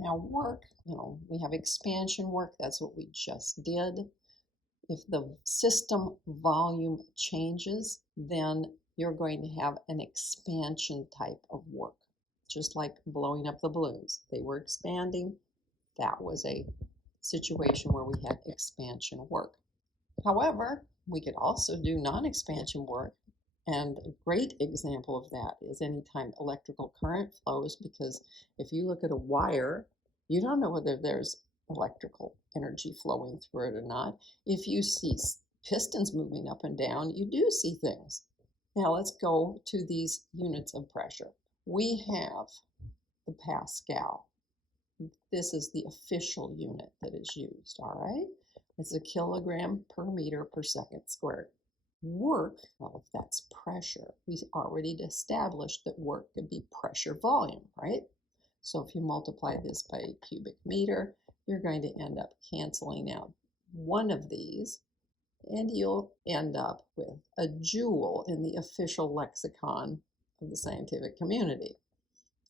Now work, we have expansion work. That's what we just did. If the system volume changes, then you're going to have an expansion type of work, just like blowing up the balloons. They were expanding. That was a situation where we had expansion work. However, we could also do non-expansion work, and a great example of that is anytime electrical current flows, because if you look at a wire, you don't know whether there's electrical energy flowing through it or not. If you see pistons moving up and down, you do see things. Now let's go to these units of pressure. We have the Pascal. This is the official unit that is used, all right? It's a kilogram per meter per second squared. Work, well, if that's pressure, we already established that work could be pressure volume, right? So if you multiply this by a cubic meter, you're going to end up canceling out one of these, and you'll end up with a joule in the official lexicon of the scientific community.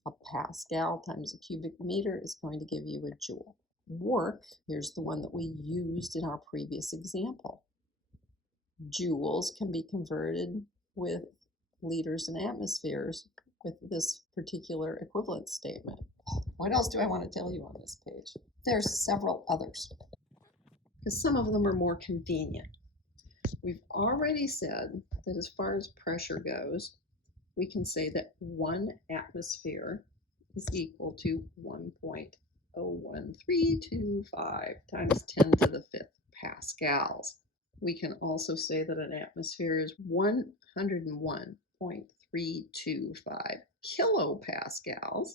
A Pascal times a cubic meter is going to give you a joule. Work, here's the one that we used in our previous example. Joules can be converted with liters and atmospheres with this particular equivalence statement. What else do I want to tell you on this page? There's several others, because some of them are more convenient. We've already said that as far as pressure goes, we can say that 1 atmosphere is equal to 1.01325 times 10 to the 5th pascals. We can also say that an atmosphere is 101.325 kilopascals,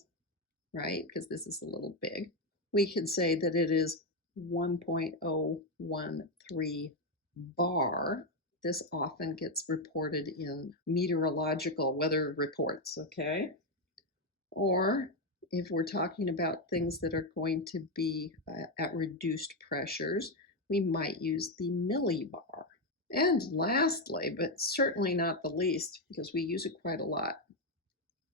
right? Because this is a little big. We can say that it is 1.013 bar. This often gets reported in meteorological weather reports, okay? Or if we're talking about things that are going to be at reduced pressures, we might use the millibar. And lastly, but certainly not the least, because we use it quite a lot,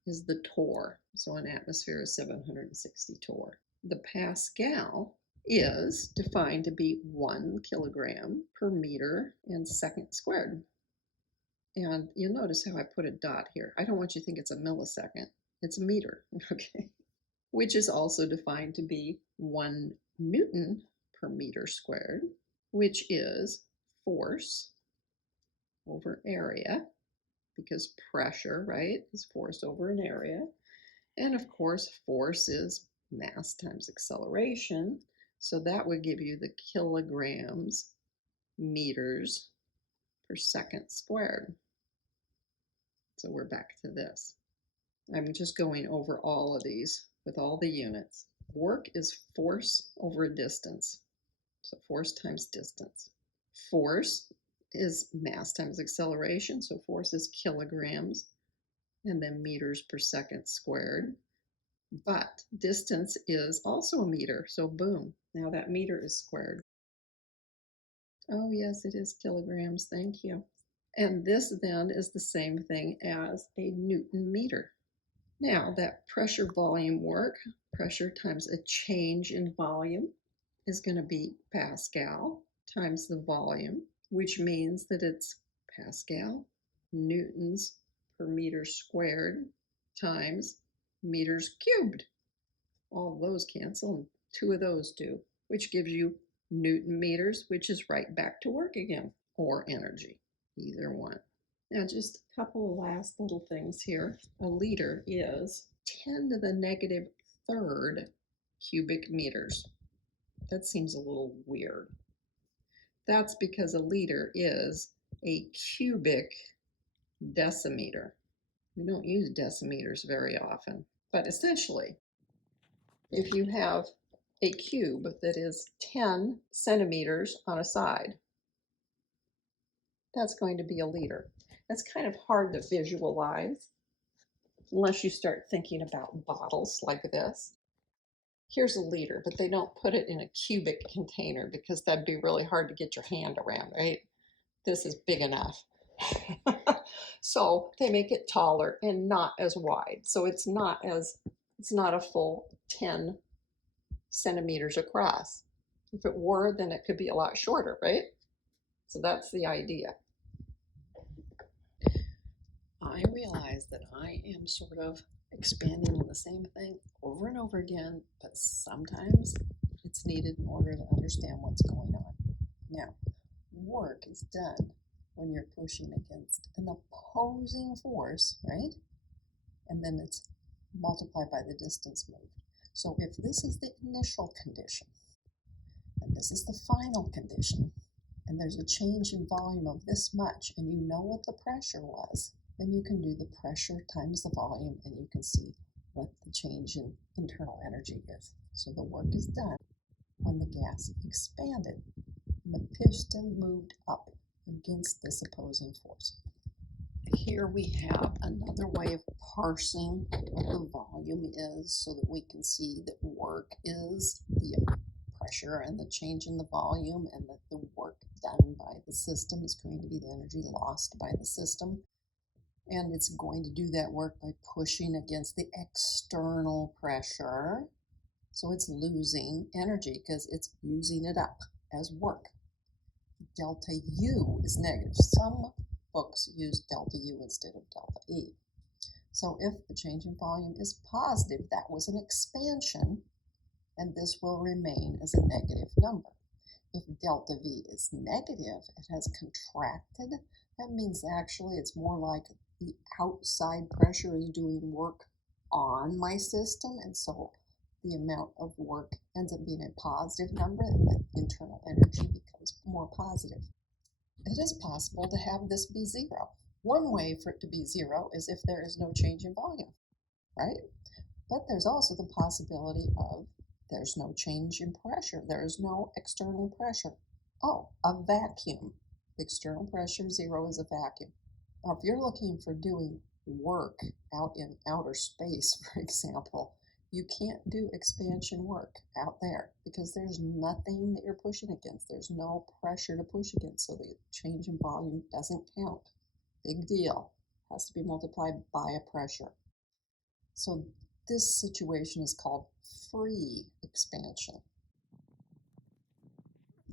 is the torr. So an atmosphere is 760 torr. The Pascal is defined to be 1 kilogram per meter and second squared. And you'll notice how I put a dot here. I don't want you to think it's a millisecond. It's a meter, okay? Which is also defined to be 1 Newton per meter squared, which is force over area, because pressure, right, is force over an area. And of course, force is mass times acceleration. So that would give you the kilograms meters per second squared. So we're back to this. I'm just going over all of these with all the units. Work is force over a distance. So force times distance. Force is mass times acceleration. So force is kilograms and then meters per second squared. But distance is also a meter. So boom, now that meter is squared. Oh yes, it is kilograms, thank you. And this then is the same thing as a Newton meter. Now that pressure volume work, pressure times a change in volume, is going to be Pascal times the volume, which means that it's Pascal newtons per meter squared times meters cubed. All of those cancel and 2 of those do, which gives you Newton meters, which is right back to work again, or energy, either one. Now just a couple of last little things here. A liter is 10 to the negative third cubic meters. That seems a little weird. That's because a liter is a cubic decimeter. We don't use decimeters very often, but essentially, if you have a cube that is 10 centimeters on a side, that's going to be a liter. That's kind of hard to visualize unless you start thinking about bottles like this. Here's a liter, but they don't put it in a cubic container because that'd be really hard to get your hand around, right? This is big enough. So they make it taller and not as wide. So it's not a full 10 centimeters across. If it were, then it could be a lot shorter, right? So that's the idea. I realize that I am sort of expanding on the same thing over and over again, but sometimes it's needed in order to understand what's going on. Now, work is done when you're pushing against an opposing force, right? And then it's multiplied by the distance moved. So if this is the initial condition, and this is the final condition, and there's a change in volume of this much, and you know what the pressure was, then you can do the pressure times the volume, and you can see what the change in internal energy is. So the work is done when the gas expanded, and the piston moved up against this opposing force. Here we have another way of parsing what the volume is so that we can see that work is the pressure and the change in the volume, and that the work done by the system is going to be the energy lost by the system. And it's going to do that work by pushing against the external pressure. So it's losing energy because it's using it up as work. Delta U is negative. Some books use delta U instead of delta E. So if the change in volume is positive, that was an expansion, and this will remain as a negative number. If delta V is negative, it has contracted. That means actually it's more like the outside pressure is doing work on my system, and so the amount of work ends up being a positive number, and the internal energy becomes more positive. It is possible to have this be zero. One way for it to be zero is if there is no change in volume, right? But there's also the possibility of there's no change in pressure. There is no external pressure. Oh, a vacuum. The external pressure, zero, is a vacuum. Now, if you're looking for doing work out in outer space, for example, you can't do expansion work out there because there's nothing that you're pushing against. There's no pressure to push against, so the change in volume doesn't count. Big deal. Has to be multiplied by a pressure. So this situation is called free expansion.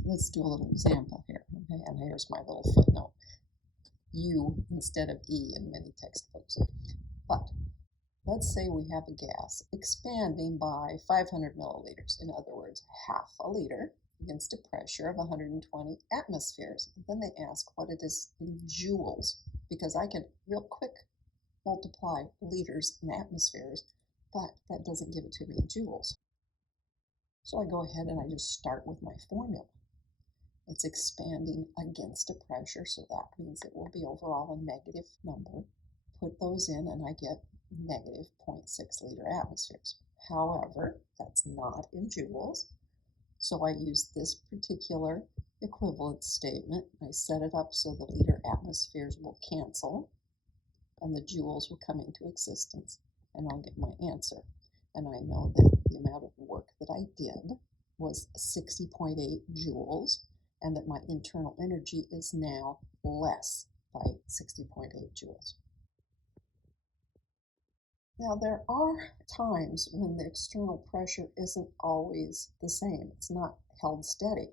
Let's do a little example here, okay? And here's my little footnote. U instead of E in many textbooks. But let's say we have a gas expanding by 500 milliliters, in other words, half a liter, against a pressure of 120 atmospheres. And then they ask what it is in joules, because I can real quick multiply liters in atmospheres, but that doesn't give it to me in joules. So I go ahead and I just start with my formula. It's expanding against a pressure, so that means it will be overall a negative number. Put those in and I get negative 0.6 liter atmospheres. However, that's not in joules, so I use this particular equivalence statement. I set it up so the liter atmospheres will cancel and the joules will come into existence, and I'll get my answer. And I know that the amount of work that I did was 60.8 joules, and that my internal energy is now less by 60.8 joules. Now, there are times when the external pressure isn't always the same. It's not held steady.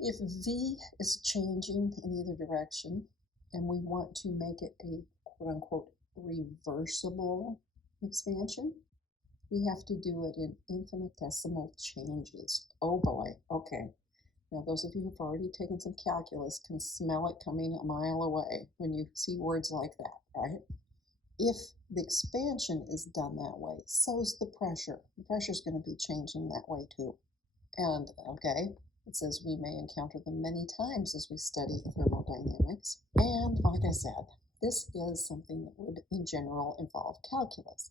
If V is changing in either direction, and we want to make it a quote-unquote reversible expansion, we have to do it in infinitesimal changes. Oh boy, okay. Now those of you who've already taken some calculus can smell it coming a mile away when you see words like that, right? If the expansion is done that way, so's the pressure. The pressure is going to be changing that way too. And okay, it says we may encounter them many times as we study thermodynamics. And like I said, this is something that would in general involve calculus.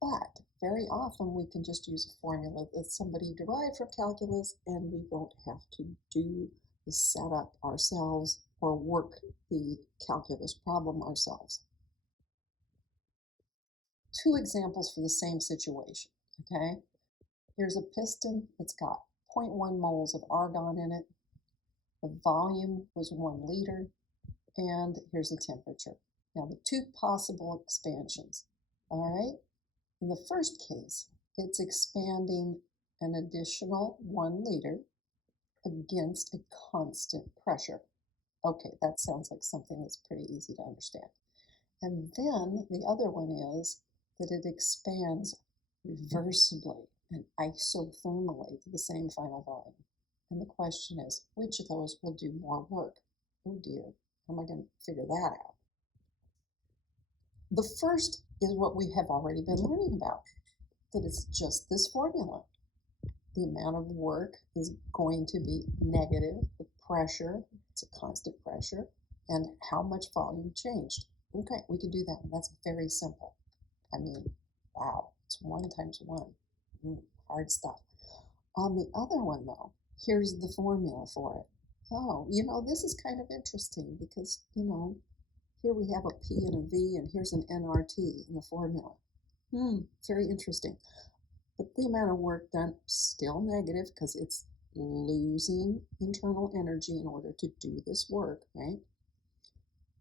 But very often we can just use a formula that somebody derived from calculus, and we won't have to do the setup ourselves or work the calculus problem ourselves. Two examples for the same situation, okay? Here's a piston. It's got 0.1 moles of argon in it. The volume was 1 liter, and here's the temperature. Now the two possible expansions, all right? In the first case, It's expanding an additional 1 liter against a constant pressure. Okay, that sounds like something that's pretty easy to understand. And then the other one is that it expands reversibly and isothermally to the same final volume. And the question is, which of those will do more work? Oh dear, how am I going to figure that out? The first is what we have already been learning about, that it's just this formula. The amount of work is going to be negative, the pressure, it's a constant pressure, and how much volume changed. Okay, we can do that one. That's very simple. I mean, wow, it's 1 times 1. Hard stuff. On the other one, though, here's the formula for it. Oh, this is kind of interesting because, here we have a P and a V, and here's an nRT in the formula. Very interesting. But the amount of work done, still negative because it's losing internal energy in order to do this work, right?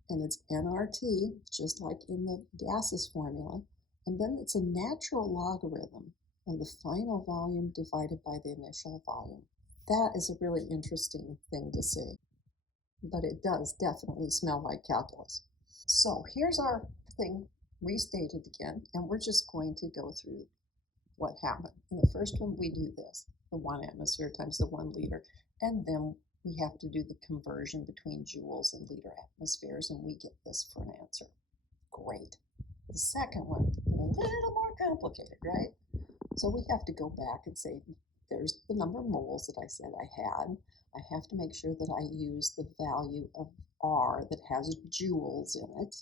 And it's nRT, just like in the gases formula. And then it's a natural logarithm of the final volume divided by the initial volume. That is a really interesting thing to see. But it does definitely smell like calculus. So here's our thing restated again, and we're just going to go through what happened. In the first one, we do this, the 1 atmosphere times the 1 liter, and then we have to do the conversion between joules and liter atmospheres, and we get this for an answer. Great. The second one, a little more complicated, right? So we have to go back and say, there's the number of moles that I said I had. I have to make sure that I use the value of R that has joules in it.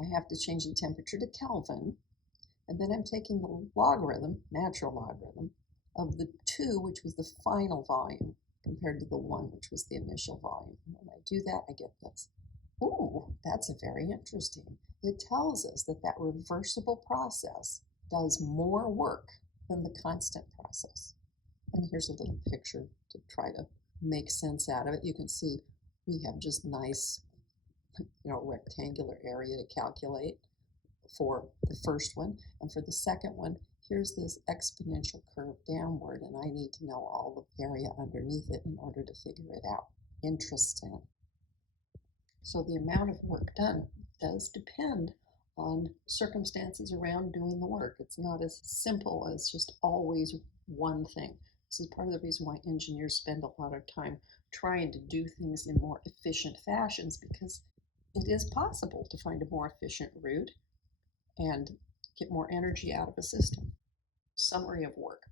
I have to change the temperature to Kelvin. And then I'm taking the logarithm, natural logarithm, of the 2, which was the final volume, compared to the 1, which was the initial volume. And when I do that, I get this. Ooh, that's very interesting. It tells us that that reversible process does more work than the constant process. And here's a little picture to try to make sense out of it. You can see we have just nice, rectangular area to calculate for the first one. And for the second one, here's this exponential curve downward, and I need to know all the area underneath it in order to figure it out. Interesting. So the amount of work done does depend on circumstances around doing the work. It's not as simple as just always one thing. This is part of the reason why engineers spend a lot of time trying to do things in more efficient fashions, because it is possible to find a more efficient route and get more energy out of a system. Summary of work.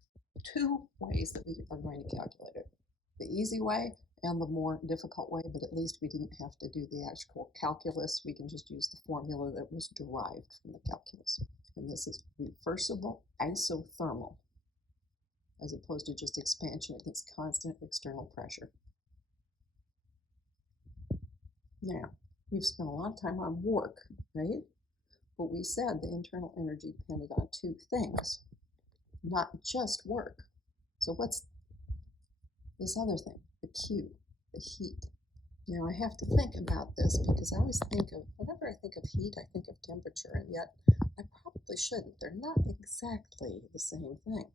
2 ways that we are going to calculate it. The easy way and the more difficult way, but at least we didn't have to do the actual calculus. We can just use the formula that was derived from the calculus. And this is reversible isothermal, as opposed to just expansion against constant external pressure. Now, we've spent a lot of time on work, right? But we said the internal energy depended on 2 things, not just work. So what's this other thing? The Q, the heat. Now I have to think about this because I always think of, whenever I think of heat, I think of temperature, and yet I probably shouldn't. They're not exactly the same thing.